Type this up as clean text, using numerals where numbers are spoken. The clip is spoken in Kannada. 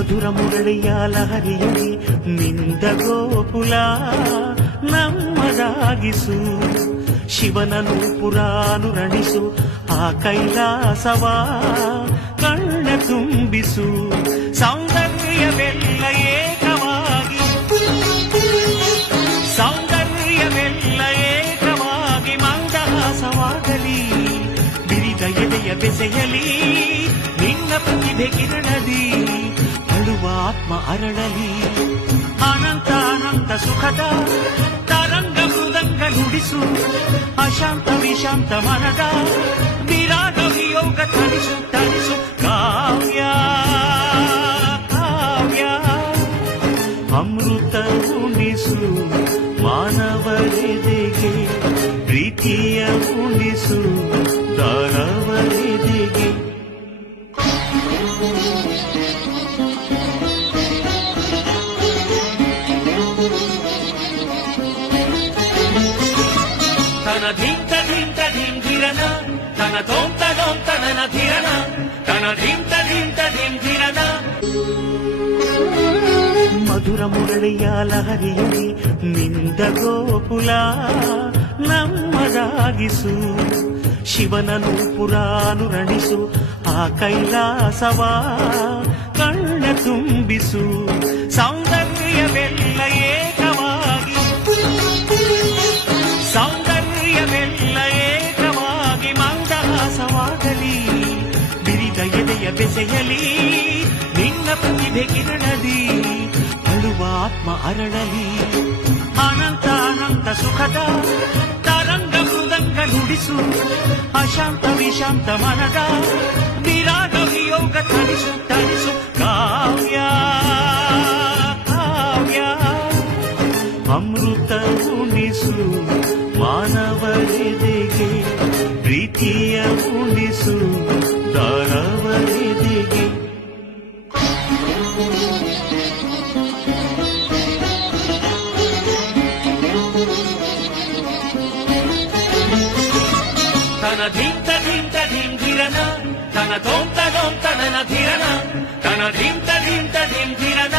ಮಧುರ ಮುರಳಿಯ ಲಹರಿಯಲ್ಲಿ ನಿಂದ ಗೋಕುಲ ನಮ್ಮದಾಗಿಸು, ಶಿವನನು ಪುರಾನುರಣಿಸು, ಆ ಕೈಲಾಸವ ಕಣ್ಣ ತುಂಬಿಸು. ಸೌಂದರ್ಯವೆಲ್ಲ ಏಕವಾಗಿ, ಸೌಂದರ್ಯವೆಲ್ಲ ಏಕವಾಗಿ ಮಂದಹಾಸವಾಗಲಿ, ಬಿರಿದ ಎದೆಯ ಬೆಸೆಯಲಿ ನಿನ್ನ ಪ್ರತಿಭೆ ಕಿರಣದಿ, ಅಳುವ ಆತ್ಮ ಅರಳಲಿ. ಅನಂತ ಅನಂತ ಸುಖದ ತರಂಗ ಮೃದಂಗ ನುಡಿಸು, ಅಶಾಂತ ವಿಶಾಂತ ಮನದ ವಿರಾಗ ವಿಯೋಗ ತಣಿಸು ತಣಿಸು. ಕಾವ್ಯ ಕಾವ್ಯ ಅಮೃತ ಉಣಿಸು, ಮಾನವರೆದೆಗೆ ಪ್ರೀತಿಯ ಉಣಿಸು, ದಾನವರೆದೆಗೆ. ತನ ಧೀಂತ ಧೀಂತ ಧೀಂ ಧಿರನ, ತನ ತೋಂತ ತೋಂತ ನನ ಧಿರನ, ತನ ಧೀಂತ ಧೀಂತ ಧೀಂ ಧಿರನ. ಮಧುರ ಮುರಳಿಯ ಲಹರಿಯಲ್ಲಿ ನಿಂದ ಗೋಕುಲ ನಮ್ಮದಾಗಿಸು, ಶಿವನನು ಪುರಾನುರಣಿಸು, ಆ ಕೈಲಾಸವ ಕಣ್ಣ ತುಂಬಿಸು. ಸೌಂದರ್ಯವೆಲ್ಲ ಏಕವಾಗಿ, ಸೌಂದರ್ಯವೆಲ್ಲ ಏಕವಾಗಿ ಮಂದಹಾಸವಾಗಲಿ, ಬಿರಿದ ಎದೆಯ ಬೆಸೆಯಲಿ ನಿನ್ನ ಪ್ರತಿಭೆ ಕಿರಣದಿ, ಅಳುವ ಆತ್ಮ ಅರಳಲಿ. ಅನಂತ ಅನಂತ ಸುಖದ ತರಂಗ ಮೃದಂಗ ನುಡಿಸು, ಅಶಾಂತ ವಿಶಾಂತ ಮನದ ವಿರಾಗ ವಿಯೋಗ ತಣಿಸು ತಣಿಸು. ಕಾವ್ಯ ಕಾವ್ಯ ಅಮೃತ ಉಣಿಸು, ಮಾನವರೆದೆಗೆ ಪ್ರೀತಿಯ ಉಣಿಸು, ದಾನವರೆದೆಗೆ. ತನ ಧೀಂತ ಧೀಂತ ಧೀಂ ಧಿರನ, ತನ ತೋಂತ ತೋಂತ ನನ ಧಿರನ, ತನ ಧೀಂತ ಧೀಂತ ಧೀಂ ಧಿರನ.